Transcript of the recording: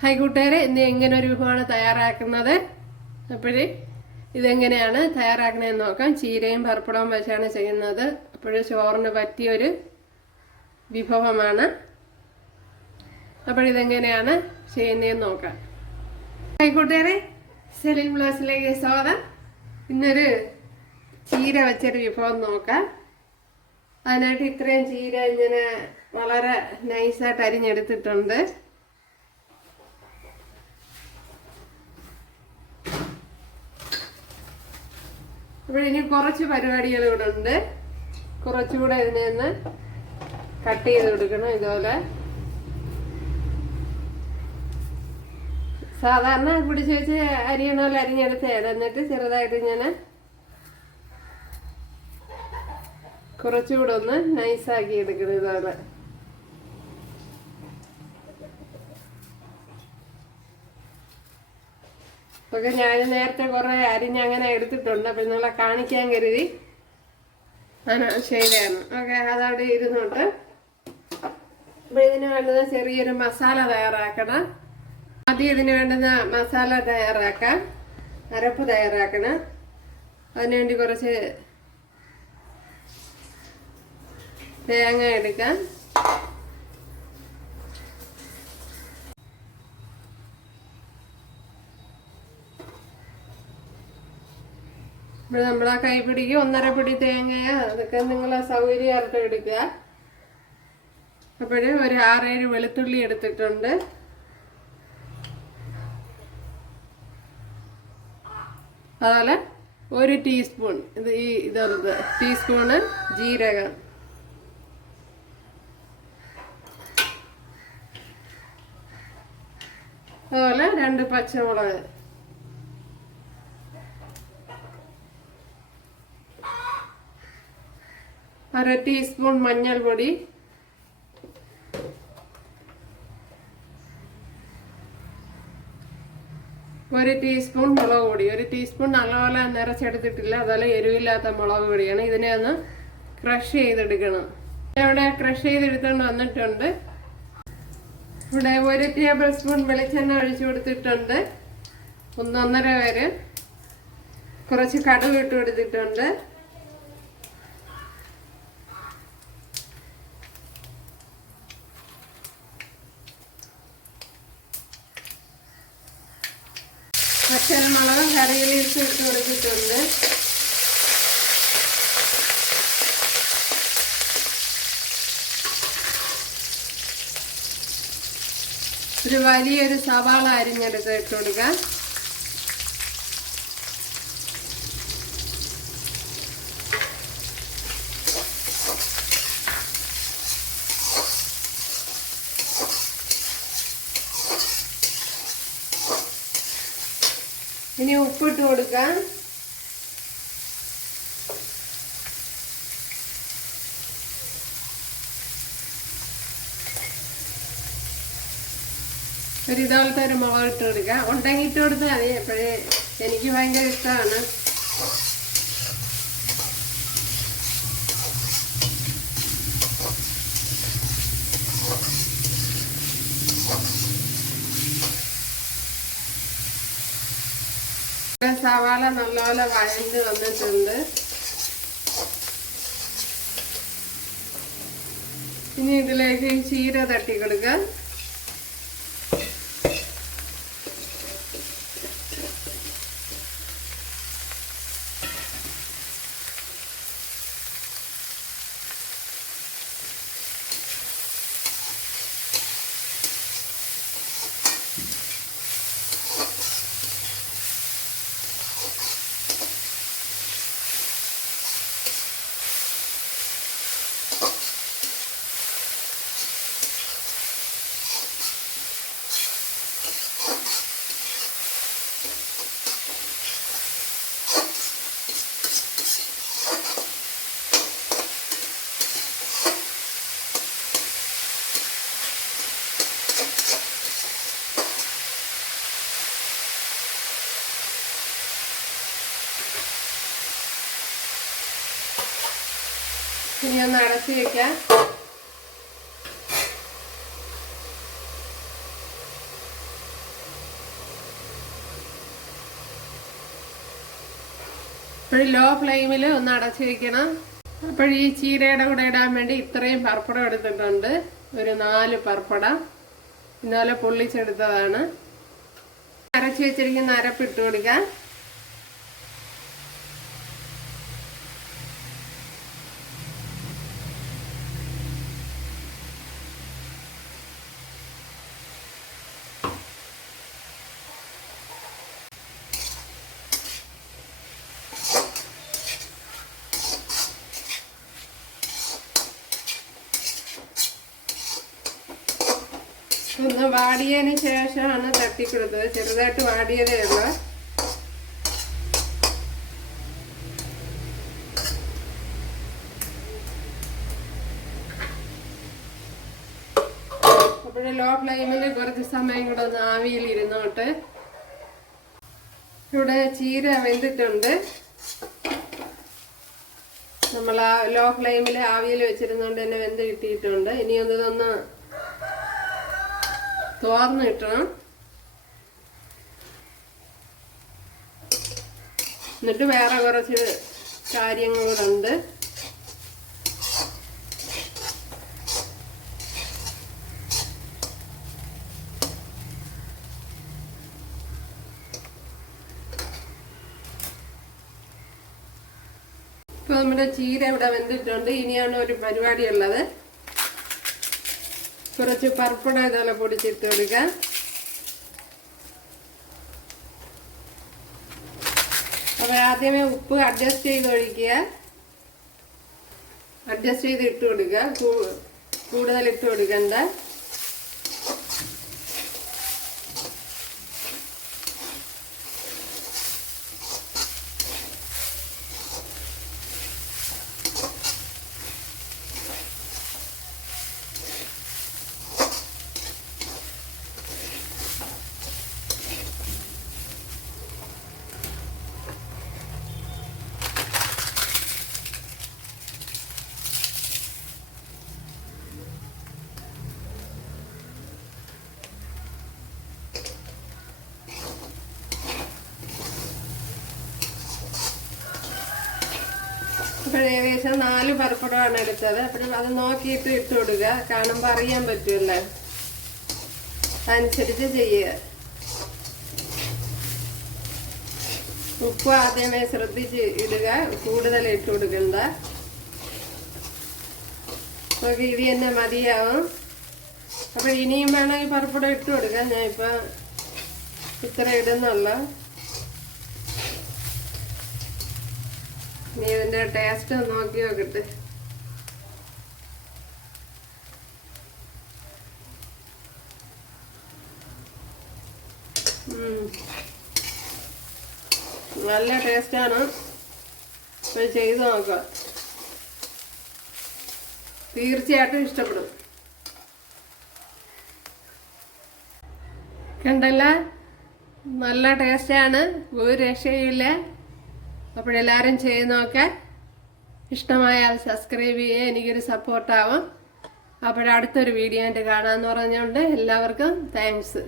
Hi കൂട്ടുകാരെ ഇന്ന് എങ്ങനെ ഒരു വിഭവമാണ് തയ്യാറാക്കുന്നത്? അപ്പോഴേ ഇതെങ്ങനെയാണ് തയ്യാറാക്കണതെന്ന് നോക്കാം. ചീരയും പർപ്പിടവും വെച്ചാണ് ചെയ്യുന്നത്. അപ്പോഴും ചോറിന് പറ്റിയൊരു വിഭവമാണ്. അപ്പോഴിതെങ്ങനെയാണ് ചെയ്യുന്നതെന്ന് നോക്കാം. ഹായ് കൂട്ടുകാരെ സെലിൻ ബ്ലാസിലേക്ക് സ്വാഗതം. ഇന്നൊരു ചീര വെച്ചൊരു വിഭവം നോക്കാം. അതിനായിട്ട് ഇത്രയും ചീര ഇങ്ങനെ വളരെ നൈസായിട്ട് അരിഞ്ഞെടുത്തിട്ടുണ്ട്. ഇവിടെ ഇനി കുറച്ച് പരിപാടികൾ ഇവിടെ ഉണ്ട്. കുറച്ചുകൂടെ ഇതിനെ ഒന്ന് കട്ട് ചെയ്ത് കൊടുക്കണം ഇതുപോലെ. സാധാരണ പിടിച്ച് വെച്ച് അരിയണ അരിഞ്ഞെടുത്ത് എന്നിട്ട് ചെറുതായിട്ട് ഞാൻ കുറച്ചുകൂടെ ഒന്ന് നൈസാക്കി എടുക്കണം ഇതുപോലെ. ഒക്കെ ഞാൻ നേരത്തെ കുറെ അരിഞ്ഞ് അങ്ങനെ എടുത്തിട്ടുണ്ട്. അപ്പൊ നിങ്ങളെ കാണിക്കാൻ കരുതി. ആണ് ചെയ്തായിരുന്നു ഓക്കെ അതവിടെ ഇരുന്നോട്ട്. അപ്പൊ ഇതിന് വേണ്ടുന്ന ചെറിയൊരു മസാല തയ്യാറാക്കണം. ആദ്യം ഇതിന് വേണ്ടുന്ന മസാല തയ്യാറാക്കാം. അരപ്പ് തയ്യാറാക്കണം. അതിനുവേണ്ടി കുറച്ച് തേങ്ങ എടുക്കാം. ഇവിടെ നമ്മൾ ആ കൈപിടിക്ക് ഒന്നര പിടി തേങ്ങ അതൊക്കെ നിങ്ങൾ സൗകര്യമായിട്ട് എടുക്കുക. അപ്പോഴേ ഒരു ആറേഴ് വെളുത്തുള്ളി എടുത്തിട്ടുണ്ട്. അതുപോലെ ഒരു ടീസ്പൂൺ ഇത് ഈ ഇതുള്ളത് ടീസ്പൂണ് ജീരകം. അതുപോലെ രണ്ട് പച്ചമുളക്. അര ടീസ്പൂൺ മഞ്ഞൾപൊടി ഒരു ടീസ്പൂൺ മുളക് പൊടി. ഒരു ടീസ്പൂൺ നല്ലപോലെ നിറച്ചെടുത്തിട്ടില്ല. അതുപോലെ എരിവില്ലാത്ത മുളക് പൊടിയാണ്. ഇതിനെ ഒന്ന് ക്രഷ് ചെയ്തെടുക്കണം. ഇവിടെ ക്രഷ് ചെയ്തെടുത്തുകൊണ്ട് വന്നിട്ടുണ്ട്. ഇവിടെ ഒരു ടേബിൾ സ്പൂൺ വെളിച്ചെണ്ണ ഒഴിച്ചു കൊടുത്തിട്ടുണ്ട്. ഒന്നൊന്നര വരെ. കുറച്ച് കടുക് ഇട്ട് കൊടുത്തിട്ടുണ്ട്. പച്ചമുളക് കറിയിലിട്ട് ഇട്ട് കൊടുത്തിട്ടുണ്ട് ഒരു വലിയൊരു സവാള അരിഞ്ഞെടുത്ത് ഇട്ട് കൊടുക്കാം ഇനി ഉപ്പിട്ട് കൊടുക്കാം. ഒരു ഇതുപോലത്തെ ഒരു മുളക് ഇട്ട് കൊടുക്കാം. ഉണ്ടെങ്കിൽ ഇട്ട് കൊടുത്താൽ മതി. എപ്പോഴേ എനിക്ക് ഭയങ്കര ഇഷ്ടമാണ്. സവാള നല്ലപോലെ വഴണ്ട് വന്നിട്ടുണ്ട്. ഇനി ഇതിലേക്ക് ചീര തട്ടി കൊടുക്കാം. ഇനി ഒന്ന് അടച്ചു വെക്കാം. അപ്പോൾ ലോ ഫ്ലെയിമിൽ ഒന്ന് അടച്ചു വെക്കണം. അപ്പോൾ ഈ ചീരയുടെ കൂടെ ഇടാൻ വേണ്ടി ഇത്രയും പർപ്പടം എടുത്തിട്ടുണ്ട്. ഒരു നാല് പർപ്പടം. ഇന്നലെ പൊള്ളിച്ചെടുത്തതാണ്. അരച്ചു വെച്ചിരിക്കുന്ന അരപ്പിട്ട് കൊടുക്കാം. വാടിയതിന് ശേഷമാണ് തട്ടിക്കൊടുത്തത്. ചെറുതായിട്ട് വാടിയതേ ഉള്ളൂ. അപ്പോഴ് ലോ ഫ്ലെയിമിൽ കുറച്ച് സമയം കൂടെ ഒന്ന് ആവിയിൽ ഇരുന്നോട്ട്. ഇവിടെ ചീര വെന്തിട്ടുണ്ട്. നമ്മൾ ആ ലോ ഫ്ലെയിമിൽ ആവിയിൽ വെച്ചിരുന്നോണ്ട് തന്നെ വെന്ത് കിട്ടിയിട്ടുണ്ട്. ഇനി ഒന്ന് തോർന്ന് കിട്ടണം. എന്നിട്ട് വേറെ കുറച്ച് കാര്യങ്ങളുണ്ട്. ഇപ്പൊ നമ്മുടെ ചീര ഇവിടെ വെന്തിട്ടുണ്ട്. ഇനിയാണ് ഒരു പരിപാടി ഉള്ളത് കുറച്ച് പർപ്പട ഇതുപോലെ പൊടിച്ചിട്ട് കൊടുക്കുക അപ്പൊ ആദ്യമേ ഉപ്പ് അഡ്ജസ്റ്റ് ചെയ്ത് ഒഴിക്കുക. അഡ്ജസ്റ്റ് ചെയ്ത് ഇട്ട് കൊടുക്കുക കൂടുതൽ ഇട്ട് കൊടുക്കണ്ട. അപ്പോൾ ഏകദേശം നാല് പരപ്പടമാണ് എടുത്തത്. അപ്പോൾ അത് നോക്കിയിട്ട് ഇട്ട് കൊടുക്കുക. കാണുമ്പോൾ അറിയാൻ പറ്റുമല്ലേ അതനുസരിച്ച് ചെയ്യുക. ഉപ്പ് ആദ്യമേ ശ്രദ്ധിച്ച് ഇടുക. കൂടുതൽ ഇട്ട് കൊടുക്കണ്ട. നമുക്ക് ഇത് തന്നെ മതിയാവും. അപ്പോൾ ഇനിയും വേണമെങ്കിൽ പരപ്പടം ഇട്ട് കൊടുക്കാം. ഞാനിപ്പോൾ ഇത്ര ഇടുന്നുള്ളൂ. നീ ടേസ്റ്റ് നോക്കി നോക്കട്ടെ. നല്ല ടേസ്റ്റാണ് ചെയ്ത് നോക്കുക തീർച്ചയായിട്ടും ഇഷ്ടപ്പെടും. കണ്ടല്ല? നല്ല ടേസ്റ്റാണ് ഒരു രക്ഷയില്ല അപ്പോഴെല്ലാവരും ചെയ്ത് നോക്കാൻ ഇഷ്ടമായാൽ സബ്സ്ക്രൈബ് ചെയ്യുക എനിക്കൊരു സപ്പോർട്ടാവും അപ്പോഴടുത്തൊരു വീഡിയോ ആയിട്ട് കാണാമെന്ന് പറഞ്ഞുകൊണ്ട് എല്ലാവർക്കും താങ്ക്സ്